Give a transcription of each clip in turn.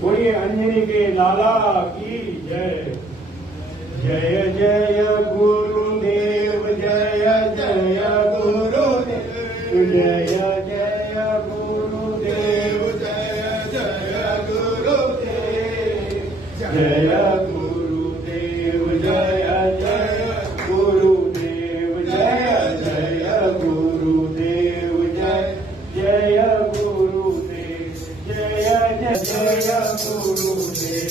बोलिए अंजनी के लाला की जय। जय जय गुरुदेव, जय जय गुरुदेव, जय जय गुरुदेव, जय जय गुरुदेव, जय गुरुदेव, जय जय गुरुदेव, जय जय गुरुदेव, जय जय गुरुदेव, जय जय गुरुदेव।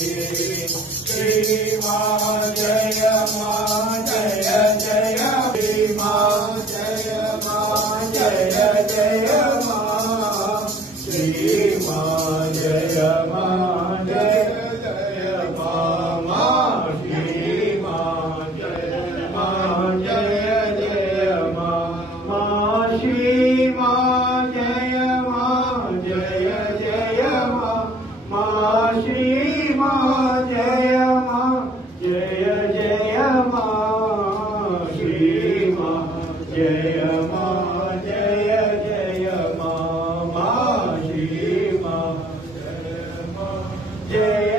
श्री मां जय मां जय जय, श्री मां जय मां जय जय मां, श्री मां जय मां जय जय मां, श्री मां जय मां जय जय मां, श्री मां जय मां जय जय मां, श्री मां जय मां जय जय मां, श्री मां जय मां जय जय मां, श्री मां जय मां जय